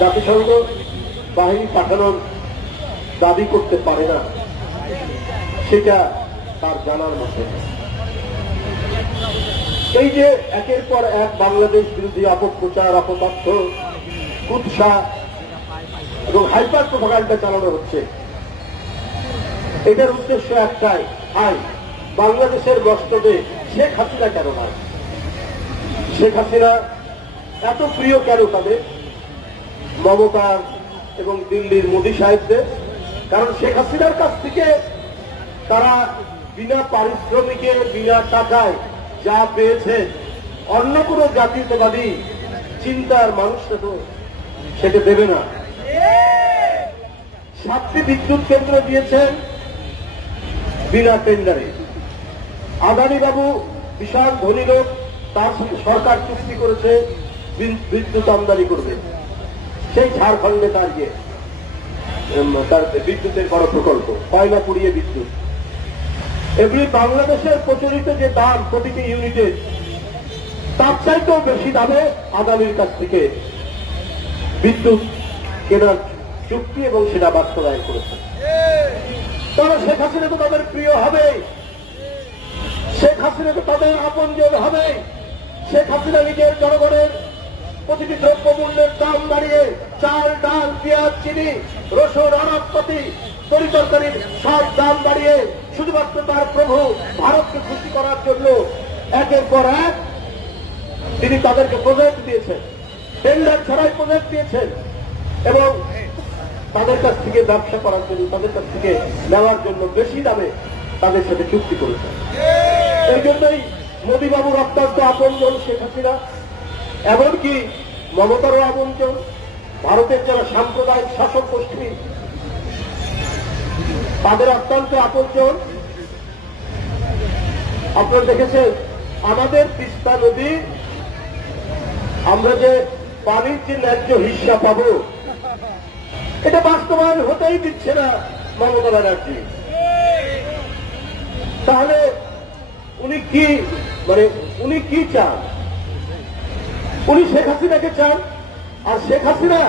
জাতিসংঘ বাহিনী পাঠানোর দাবি করতে পারে না, সেটা তার জানার মধ্যে। এই যে একের পর এক বাংলাদেশ বিরোধী অপপ্রচার, অপতথ্য, কুৎসা এবং হাইপার প্রোপাগান্ডা চালানো হচ্ছে, এটার উদ্দেশ্য একটাই, বাংলাদেশের গস্তবে শেখ হাসিনা কেন নয়? শেখ হাসিনা এত প্রিয় কেন তাদের মমতার এবং দিল্লির মোদী সাহেবদের? কারণ শেখ হাসিনার কাছ থেকে তারা বিনা পারিশ্রমিকে, বিনা টাকায় যা পেয়েছে, অন্য কোনো জাতীয়তাবাদী চিন্তার মানুষটা তো সেটা দেবে না। 7টি বিদ্যুৎ কেন্দ্র দিয়েছেন বিনা টেন্ডারে। আদানি বাবু বিশাল ধনী লোক, তার সাথে সরকার চুক্তি করেছে বিদ্যুৎ আমদানি করবে। সেই ঝাড়খণ্ডে তার বিদ্যুতের বড় প্রকল্প, কয়লা পুড়িয়ে বিদ্যুৎ। এগুলি বাংলাদেশের প্রচলিত যে দাম প্রতিটি ইউনিটের, তার চাইতেও বেশি দামে আদানির কাছ থেকে বিদ্যুৎ কেনার চুক্তি এবং সেটা বাস্তবায়ন করেছে। তারা শেখ হাসিনা তো তাদের প্রিয় হবে, শেখ হাসিনা তো তাদের আপনজন হবে। শেখ হাসিনা নিজের জনগণের প্রতিটি দ্রব্যমূল্যের দাম বাড়িয়ে চাল, ডাল, পেঁয়াজ, চিনি, রসুন, আনাজপাতি, তরিতরকারির সব দাম বাড়িয়ে শুধুমাত্র তার প্রভু ভারতকে খুশি করার জন্য একের পর এক তিনি তাদেরকে প্রজেক্ট দিয়েছেন, টেন্ডার ছাড়াই প্রজেক্ট দিয়েছেন এবং তাদের কাছ থেকে ব্যবসা করার জন্য, তাদের কাছ থেকে নেওয়ার জন্য বেশি দামে তাদের সাথে চুক্তি করেছেন। এই জন্যই মোদীবাবুর অত্যন্ত আপনজন শেখ হাসিনা, এমনকি মমতারও আপনজন, ভারতের যারা সাম্প্রদায়িক শাসক গোষ্ঠী তাদের অত্যন্ত আপনজন। আপনারা দেখেছেন আমাদের তিস্তা নদী, আমরা যে পানির যে ন্যায্য হিস্সা পাবো, এটা বাস্তবায়ন হতেই দিচ্ছে না মমতা ব্যানার্জি। তাহলে উনি কি চান? উনি শেখ হাসিনাকে চান। আর শেখ হাসিনা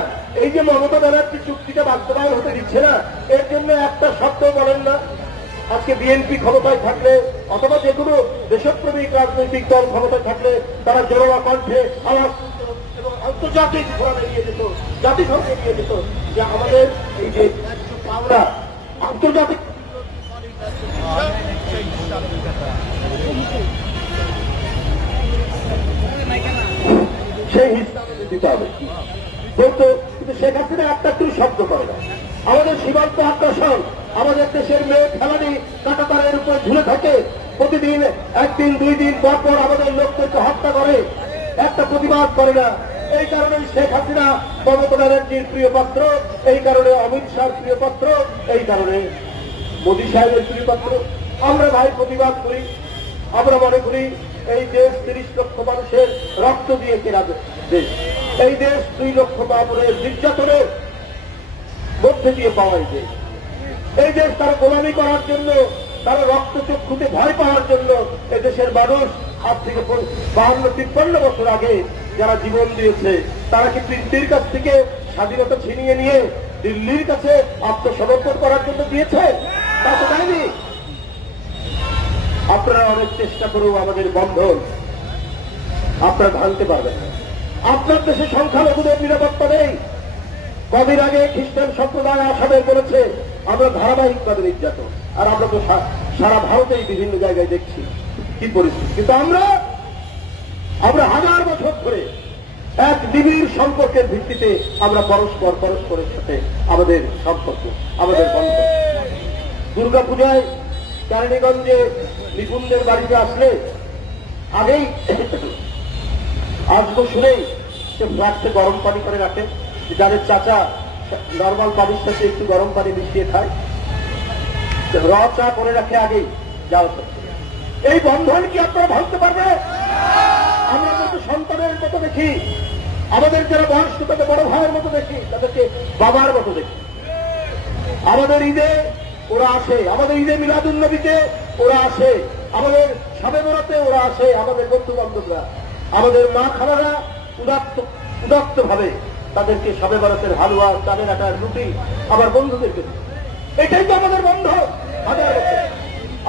এই যে মমতা ব্যানার্জি চুক্তিটা বাস্তবায়ন হতে দিচ্ছে না, এর জন্য একটা শব্দ বলেন না। আজকে বিএনপি ক্ষমতায় থাকলে অথবা যে কোনো দেশপ্রেমিক রাজনৈতিক দল ক্ষমতায় থাকলে তারা জনগণ কণ্ঠে আওয়াজ এবং আন্তর্জাতিক ফোরামে নিয়ে যেত, জাতিসংঘে নিয়ে যেত যে আমাদের এই যে পাওনা আন্তর্জাতিক সেই হিসাবে দিতে হবে। কিন্তু শেখ হাসিনা একটা একটু শব্দ করে না। আমাদের সীমান্ত আগ্রাসন, আমাদের দেশের মেয়ে ফেলানি কাঁটাতারের উপর ঝুলে থাকে, প্রতিদিন একদিন দুই দিন পর পর আমাদের লোকদেরকে হত্যা করে, একটা প্রতিবাদ করে না। এই কারণে শেখ হাসিনা মমতা ব্যানার্জির প্রিয় পাত্র, এই কারণে অমিত শাহর প্রিয় পাত্র, এই কারণে মোদী সাহেবের প্রিয় পাত্র। আমরা ভাই প্রতিবাদ করি, আমরা মনে করি এই দেশ 30 লক্ষ মানুষের রক্ত দিয়ে কেনা দেশ, এই দেশ 2 লক্ষ বাবুরের নির্যাতনের মধ্যে দিয়ে পাওয়াই দেশ। এই দেশ তারা গোলামি করার জন্য, তারা রক্তচক্ষুতে ভয় পাওয়ার জন্য এদেশের মানুষ আজ থেকে 52-53 বছর আগে যারা জীবন দিয়েছে, তারা কি দিল্লির কাছ থেকে স্বাধীনতা ছিনিয়ে নিয়ে দিল্লির কাছে আত্মসমর্পণ করার জন্য দিয়েছে? তা তো দেয়নি। আপনারা অনেক চেষ্টা করেও আমাদের বন্ধন আপনারা ভাঙতে পারবেন না। আপনার দেশে সংখ্যালঘুদের নিরাপত্তা নেই। কদিন আগে খ্রিস্টান সম্প্রদায় আসামের বলেছে আমরা ধারাবাহিকভাবে নির্যাতন, আর আমরা তো সারা ভারতেই বিভিন্ন জায়গায় দেখছি কি পরিস্থিতি। কিন্তু আমরা 1000 বছর ধরে এক নিবিড় সম্পর্কের ভিত্তিতে আমরা পরস্পরের সাথে আমাদের সম্পর্ক, আমাদের বন্ধন। দুর্গাপূজায় চারণীগঞ্জে নিপুণদের বাড়িতে আসলে আগেই আসবো শুনেই সে ফ্লাক্সে গরম পানি করে রাখেন, যাদের চাচা নর্মাল পানির সাথে একটু গরম পানি মিশিয়ে খায়, র চা করে রাখে আগেই যাওয়া সত্য। এই বন্ধন কি আপনারা ভাঙতে পারবে? আমরা কিন্তু সন্তানের মতো দেখি, আমাদের যারা বয়স্ক তাদের বড় ভাইয়ের মতো দেখি, তাদেরকে বাবার মতো দেখি। আমাদের ঈদে ওরা আসে, আমাদের ঈদে মিলাদুন্নবীতে ওরা আসে, আমাদের শবে বরাতে ওরা আসে, আমাদের বন্ধু বান্ধবরা, আমাদের মা খালারা উদাত্ত ভাবে তাদেরকে সবে বরফের হালুয়া, চালের আটার রুটি, আবার বন্ধুদেরকে দিই। এটাই তো আমাদের বন্ধন।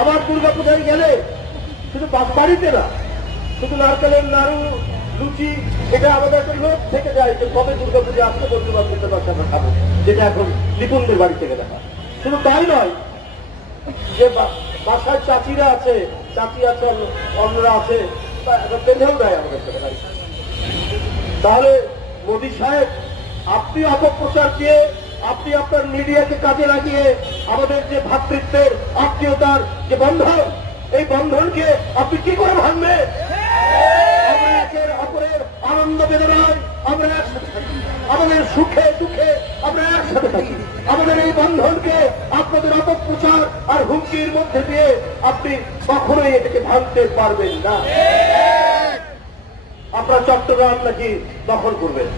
আবার দুর্গাপূজায় গেলে শুধু বাড়িতে না, শুধু নারকেলের নাড়ু, লুচি, এটা আমাদের একটা লোক থেকে যায় যে কবে দুর্গাপূজা আসতে বন্ধু বান্ধবদের সাথে খাবো, যেটা এখন নিপুণদের বাড়ি থেকে দেখা। শুধু তাই নয়, যে বাসায় চাচিরা আছে, চাচি আছে, অন্যরা আছে, বেঁধেও দেয় আমাদের সাথে বাড়ি। তাহলে মোদী সাহেব, আপনি অপপ্রচার দিয়ে, আপনি আপনার মিডিয়াকে কাজে লাগিয়ে আমাদের যে ভ্রাতৃত্বের, আত্মীয়তার যে বন্ধন, এই বন্ধনকে আপনি কি করে ভাঙবেন? আমরা একের অপরের আনন্দ বেদনায় আমরা একসাথে থাকি, আমাদের সুখে দুঃখে আমরা একসাথে থাকি। আমাদের এই বন্ধনকে আপনাদের অপপ্রচার আর হুমকির মধ্যে দিয়ে আপনি কখনোই এটাকে ভাঙতে পারবেন না। আপনারা চট্টগ্রাম নাকি দখল করবেন,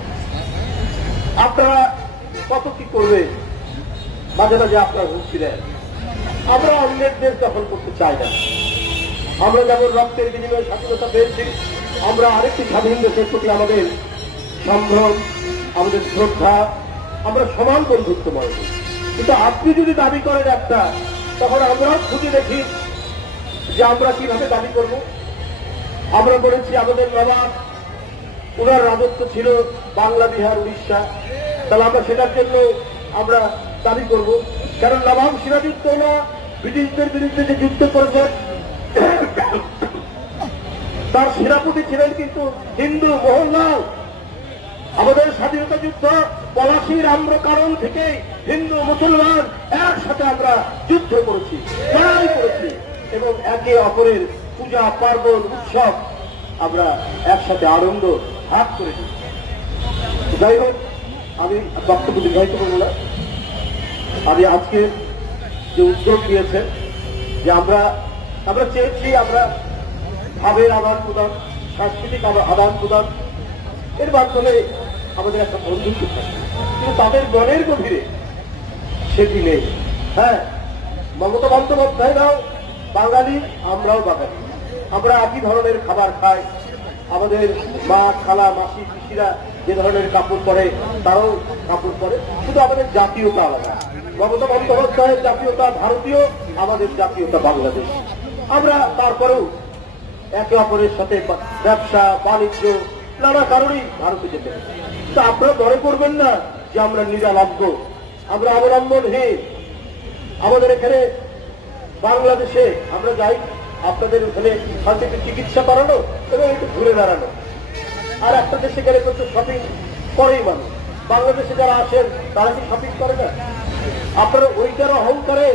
আপনারা কত কি করবে, মাঝে মাঝে আপনারা হুমকি দেন। আমরা অন্যের দেশ দখল করতে চাই না। আমরা যেমন রক্তের বিনিময়ে স্বাধীনতা পেয়েছি, আমরা আরেকটি স্বাধীন দেশের প্রতি আমাদের সম্ভ্রম, আমাদের শ্রদ্ধা, আমরা সমান বন্ধুত্ব মনে করি। কিন্তু আপনি যদি দাবি করেন একটা, তখন আমরাও খুঁজে দেখি যে আমরা কিভাবে দাবি করব। আমরা বলেছি আমাদের নবাব, ওনার রাজত্ব ছিল বাংলা, বিহার, উড়িষ্যা, তাহলে আমরা সেটার জন্য আমরা দাবি করব। কারণ নবাব সিরাজউদ্দৌলা ব্রিটিশদের বিরুদ্ধে যে যুদ্ধ করেছেন, তার সেনাপতি ছিলেন কিন্তু হিন্দু মোহনলাল। আমাদের স্বাধীনতা যুদ্ধ পলাশির আম্রকারণ থেকে হিন্দু মুসলমান একসাথে আমরা যুদ্ধ করেছি, লড়াই করেছি, এবং একে অপরের পূজা পার্বণ উৎসব আমরা একসাথে আনন্দ ভাগ করেছি। যাই হোক, আমি বক্তব্য দীর্ঘায়িত করব না। আমি আজকে যে উদ্যোগ নিয়েছেন যে আমরা চেয়েছি আমরা ভাবের আদান প্রদান, সাংস্কৃতিক আদান প্রদান, এর মাধ্যমে আমাদের একটা বন্ধুত্ব থাকে, কিন্তু তাদের মনের গভীরে সেটি নেই। হ্যাঁ, মমতা বন্দ্যোপাধ্যায়রাও বাঙালি, আমরাও বাঙালি, আমরা একই ধরনের খাবার খাই, আমাদের মা, খালা, মাসি, পিসিরা যে ধরনের কাপড় পরে তারাও কাপড় পরে, শুধু আমাদের জাতীয়তা আলাদা। মমতা বন্দ্যোপাধ্যায়ের জাতীয়তা ভারতীয়, আমাদের জাতীয়তা বাংলাদেশ। আমরা তারপরেও একে অপরের সাথে ব্যবসা বাণিজ্য নানা কারণেই ভারতে যেতে হবে। তা আপনারা মনে করবেন না যে আমরা নিরালব্য, আমরা অবলম্বনহীন। আমাদের এখানে বাংলাদেশে আমরা যাই, আপনাদের ওখানে শান্তিতে চিকিৎসা করানো এবং একটু ঘুরে দাঁড়ানো। আর একটা দেশে গেলে কিন্তু শপিং করেই মানুষ। বাংলাদেশে যারা আসেন তারা কি শপিং করে না? আপনারা ওইটার অহংকারে